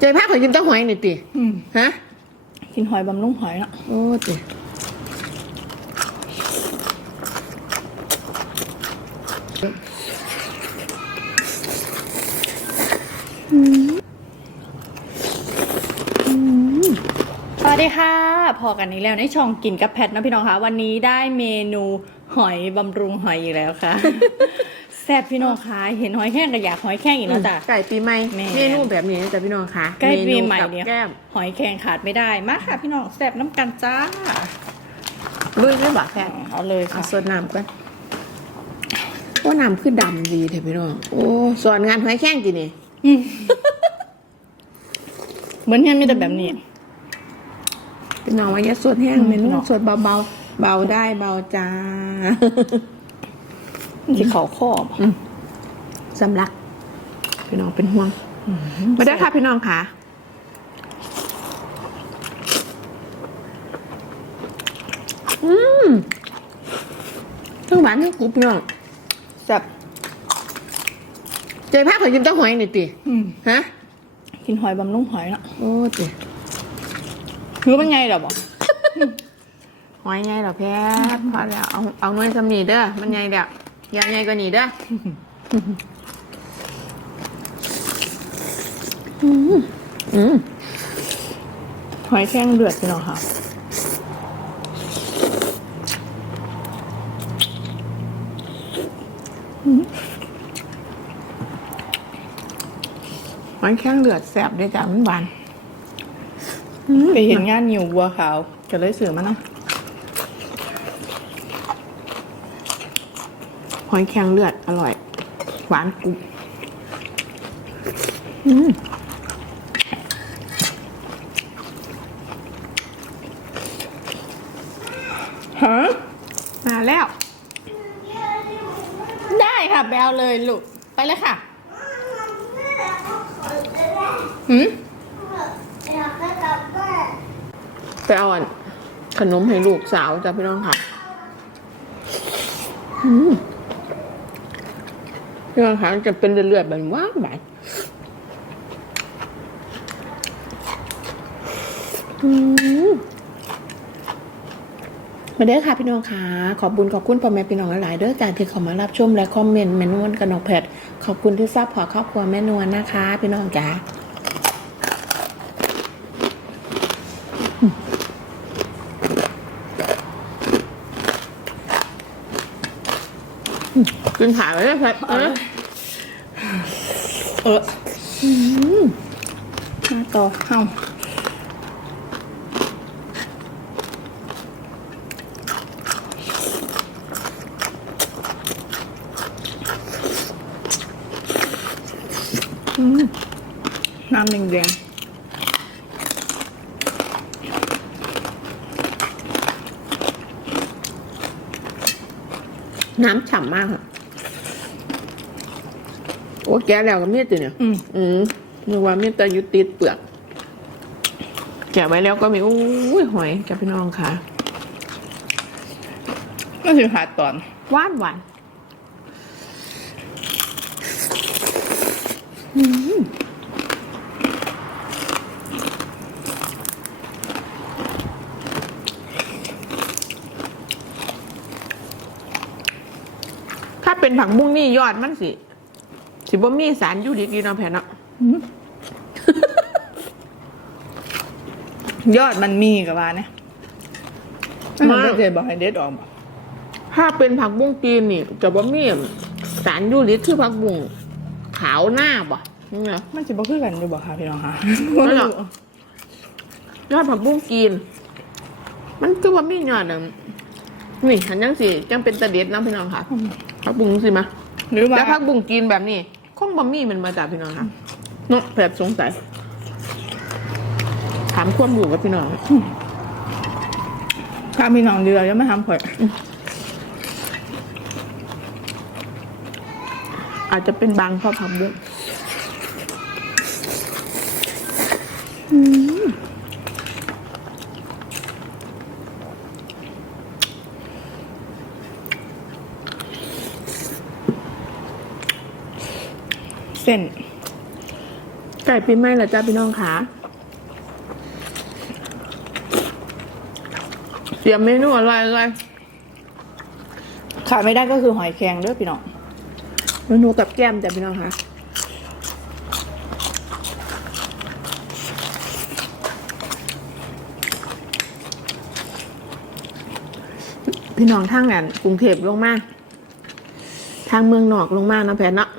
เจอภาพขอยกินเต้าหอยหน่อยติอืมฮะ กินหอยบำรุงหอยเนาะโอ้ติส วัสดีค่ะ พอกันนี้แล้วในช่องกินกับแพทนะพี่น้องคะวันนี้ได้เมนูหอยบำรุงหอยอีกแล้วค่ะ แซ่บพี่น้องคะเห็นหอยแข้งก็อยากหอยแข้งอีกแล้วจ้ะ ไก่ปีใหม่แม่ เมนูแบบนี้นะจ๊ะพี่น้องคะใกล้ปีใหม่เนูกับเนี่ยแก้มหอยแข้งขาดไม่ได้มาค่ะ พี่น้องแซ่บน้ำกันจ้าลุยไม่บาแค่เอาเลยเอาค่ะสดน้ำก่อนว่าน้ำคือดำดีเถอะพี่น้องโอ้สอนงานหอยแข้งจีนี่อืมเหมือนเฮียนมีแต่แบบนี้ พี่น้องว่าอย่าสดแห้งอืมเมนูพี่น้องสดเบาๆเบาได้เบาจ้าที่เขาข้อบ่สำลัก พี่น้องเป็นห่วงมาได้อค่ะพี่น้องค่ะอืมทั้งหวานทั้งกรุบพี่น้องแซ่บเจอภาพขอยกินเต้าหอยหน่อยติอืมฮะ กินหอยบำรุงหอยเนาะโอ้ติ รู้เป็นไงเหรอบอกหอยไงเหรอแพทย์พอแล้วเอาเอาหน่วยสำนีเด้อมันไงเด้ออย่าไงกว่านี้เด้ออืมอืมหอยแข้งเดือดพี่น้องค่ะหอยแข้งเลือดแสบด้วยจ้ะมันหวาน ไปเห็นงานนิวบัวขาวก็เลยซื้อมาเนาะหอยแข้งเลือดอร่อย หวานกรุบอืมฮะมาแล้ว ได้ค่ะแบลเลยลูก ไปเลยค่ะ หืม ไปเอาขนมให้ลูกสาวจ้ะพี่น้องค่ะพี่น้องค่ะจะเป็นเลือดๆแบบว่างแบบมมาเด้อค่ะพี่น้องค่ะ ขอบคุณขอบคุณพ่อแม่พี่น้องหลายๆเด้อจากที่เขามารับชมและคอมเมนต์แม่นวลกับน้องแพทขอบคุณที่ซัพพอครอบครัวแม่นวลนะคะ พี่น้องจ๋า กินถ่ายไว้เลยครับเออเออมาต่อเอ้าอืมน้ำแดง น้ำฉ่ำมากค่ะ โอ้แกะแล้วก็มีดตัวเนี่ยๆอืมอืมนึกว่ามีดแต่อยุติดเปลือก แกะไว้แล้วก็มีอู้ยหอยกับพี่น้องค่ะ ก็คือหาตอนหวานหวาน เป็นผักบุ้งนี่ยอดมันสิ สิบ่มีสารยูริกดีเนาะแผ่นเนาะยอดมันมีกับว่าเนี่ยมันก็เจบอกให้เด็ดออกบอกถ้าเป็นผักบุ้งจีนนี่จะบ่มีสารยูริกคือผักบุ้งขาวหน้าบ่นี่ไงมันจะบอกคือกันอยู่บอกค่ะพี่น้องค่ะไม่หรอกยอดผักบุ้งจีน มันคือว่ามียอดอะ นี่หันยังสิจังเป็นตะเด็ดนะพี่น้องค่ะผักบุ้งสิมาหรือว่าแล้วผักบุ้งจีนแบบนี้คงบะมี่มันมาจากพี่น้องค่ะเนาะแบบสงสัยถามความรู้กับพี่น้องถ้าพี่น้องดีเราจะไม่ทำข่อยอาจจะเป็นบางเพราะผักบุ้ง เส้น ไก่ปีใหม่เหรอจ้าพี่น้องขาเตรียมเมนูอะไรอะไรขาดไม่ได้ก็คือหอยแครงเด้อพี่น้องเมนูกับแก้มจ้ะพี่น้องคะพี่น้องทางนั้นกรุงเทพลงมา ทางเมืองนอกลงมานะแพนเนาะ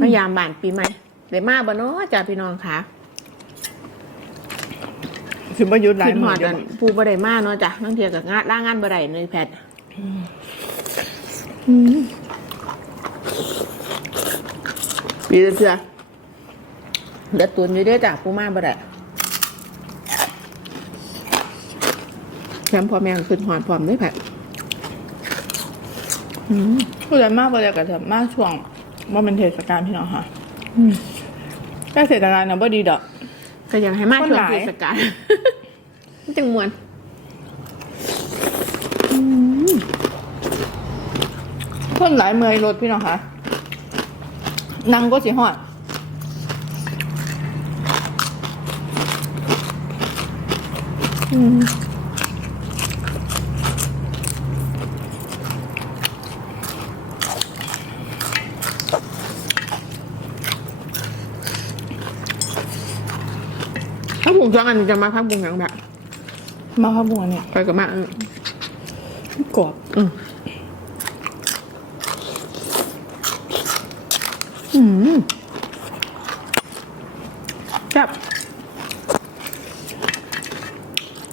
มายามบ้านปีใหม่เดี๋ยวมาบ่เนาะจ้ะพี่น้องค่ะถึงประยุทธ์หลายคิดหหมืออดเดียอัวนปูบ่ได้มาเนาะจ้ะบางเทียกับงานล่างงานบ่ได้เลยแพทปีละเทื่อเดือดตุนอยู่เด้อจ้ะปูมาบ่ได้แถมพ่อแม่ก็ขึ้นหอดพร้อมด้วยแพทผู้ใหญ่มากประเดี๋ยวกับมากช่วง ว่าเป็นเทศกาลพี่น้องค่ะแค่เทศกาลนะบ่ดีดอก ก็อยากให้มาคนช่วหงลายเทศกาลมันจังมวนคนหลายเมยรถพี่น้องค่ะนั่งก็สิหอดถ้า งจังอันนี้จะมาพักบุงหยังแบบมาครับบัวเนี่ยไปกับมาเออกรอบอืมอืมจับ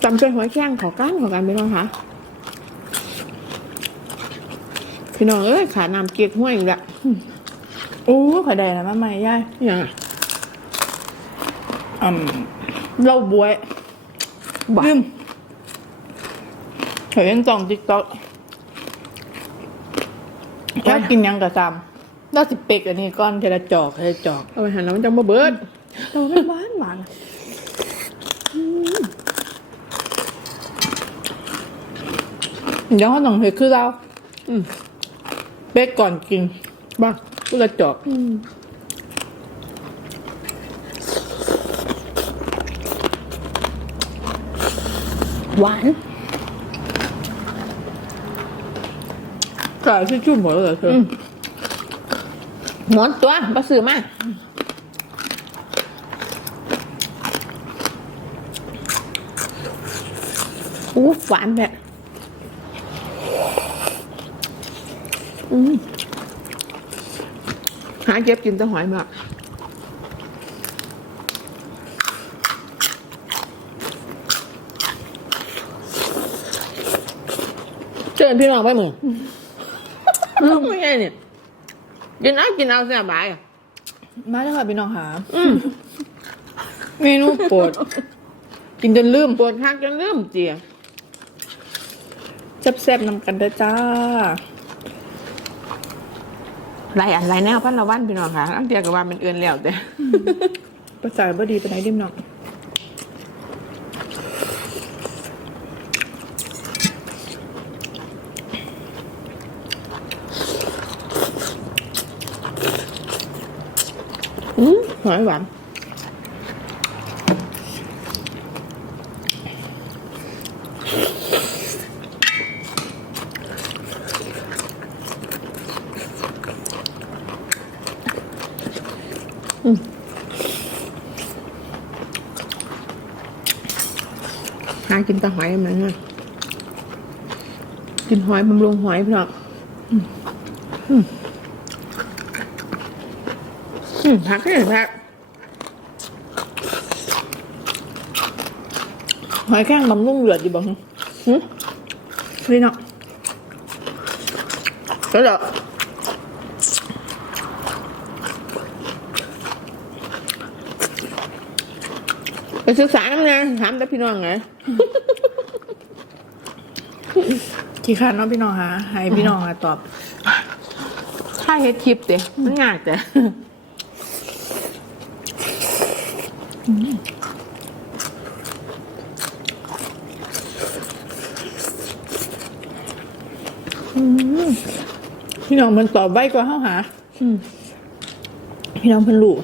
จำเป็นหัวแข้งขอก้านขอกันพี่น้องคะพี่น้องเอ้ยขาน้ำเก๊กห้วยอีกแล้วโอ้ไข่แดงนะมาใหม่ย่ายอย่างอะอืม เหล้าบวยบ้าลืมเห็นส่องติ๊กต็อกแล้วกินหยังกะซำแล้วสิเป็กอันนี้ก้อนเทละจอกเทละจอกเอาไปหันแล้วมันจะมาเบิดเราไม่หวานหวานอะเดี๋ยวเขาต้องเห็ดคือเราอืมเป๊กก่อนกินบ้ากูละจอก หวานกายที่ชุ่มหมดเลยเหรอเธออมหมอนตัวบาซื้อมาอู้หวานแบบอืมหาเก็บกินแตะหอยมาก เชิญพี่น้องไปหมึงไม่ใช่เนี่ยกินเอากินเอาเสียบายอะมาแล้วค่ะพี่น้องค่ะอืมเมนูโปรดกินจนลืมปวดพักจนเริ่มเจียแซ่บๆนำกันเด้อจ้าหลายอันหลายแนวพันละวันพี่น้องค่ะตั้งเทียกับว่ามันเอื่นแล้วแต่ภาษาบ่ดีไปไหนดิมน้อง อืมหอยหวานอืมหา กินตะหอยเหมันกันกินหอยบำรุงหอยพี่น้องอืมพักให้หน่อยพักหอยแข้งบำรุงเลือดอยู่บ่ฮะหึนี่เนาะแล้วเดี๋ยวไป ศึกษาน้ำไงถามแต่พี่น้องไงขี้คันเนาะพี่น้องค่ะให้พี่น้องค่ะตอบ ถ้าเฮ็ดคลิปเตะมันยากแต่พี่น้องมันตอบไวกว่าเฮาหาอืมพี่น้องเพิ่นรู้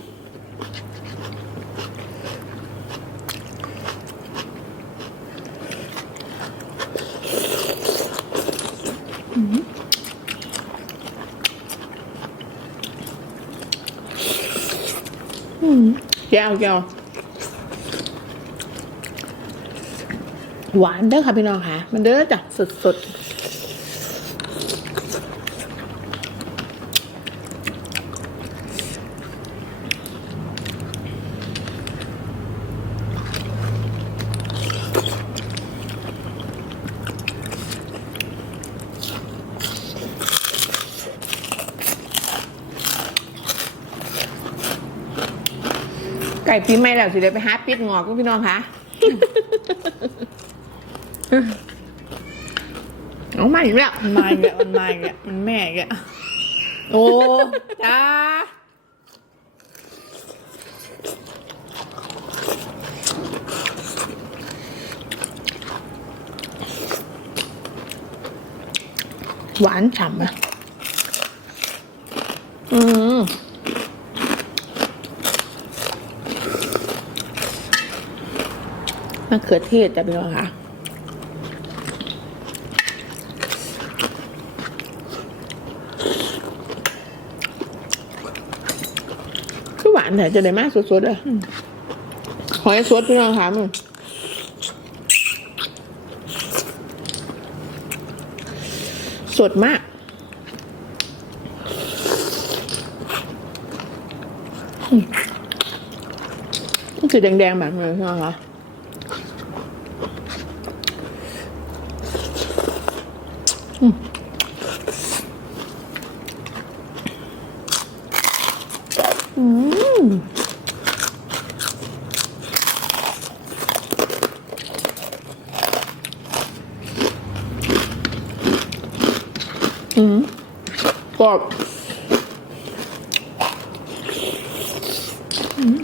อืม แก้วแก้วหวานเด้อค่ะพี่น้องค่ะ มันเด้อจ้ะสดๆ ปีใหม่แล้วสิเดี๋ยวไปหาปิดงอกกับพี่น้องค่ะเอาใหม่อีกแล้วมันมาอีกแล้วมันมาอีกแล้วมันแม่อีกแล้วโอ้จ้าหวานฉ่ำอะอืม มะเขือเทศจ้ะพี่น้องค่ะคือหวานแต่จะได้มากสดๆอะหอยสดพี่น้องค่ะมึงสดมากอืมมันสีแดงๆแบบนี้พี่น้องค่ะ อืมอืม อืมกรอบอืม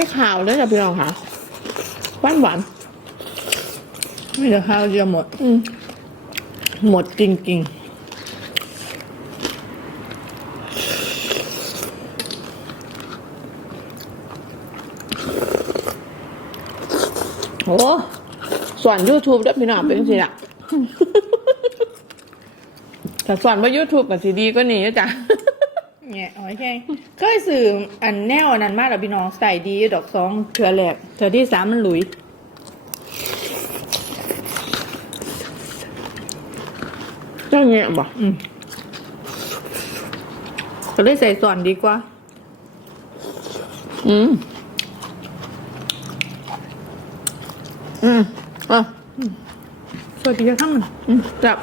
ไม่ขาวเลยจ้ะพี่น้องค่ะหวานหวานไม่เดี๋ยวข้าวจะหมดอืหมดจริงโอ้ส่วน YouTube ด้วยพี่น้องเป็นสิละแต่ส่วนว่า YouTube กับซีดีก็หนีจ้ะ ไว้แค่เคยสื่ออันแนวอันนั้นมากแล้วพี่น้องใส่ดี ดอกสองเถื่อแหลกเถื่อที่สามมันหลุยเจ้าเงี้ยบอกอืมก็เลยใส่ส่วนดีกว่า อืม อืมอะสวัสดีค่ะท่านอืมจับ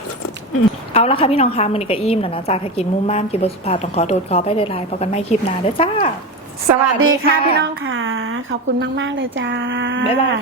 เอาละค่ะพี่น้องคะมือนี้ก็อิ่มแล้วนะจ๊ะถ้ากินมุมม่ามกินบสุภาพต้องขอโทษขอไปเลยลายพบกันไม่คลิปหน้าเด้อจ้าสวัสดีค่ะสวัสดีค่ะพี่น้องค่ะ ขอบคุณมาก ๆ เลยจ้า บ๊ายบาย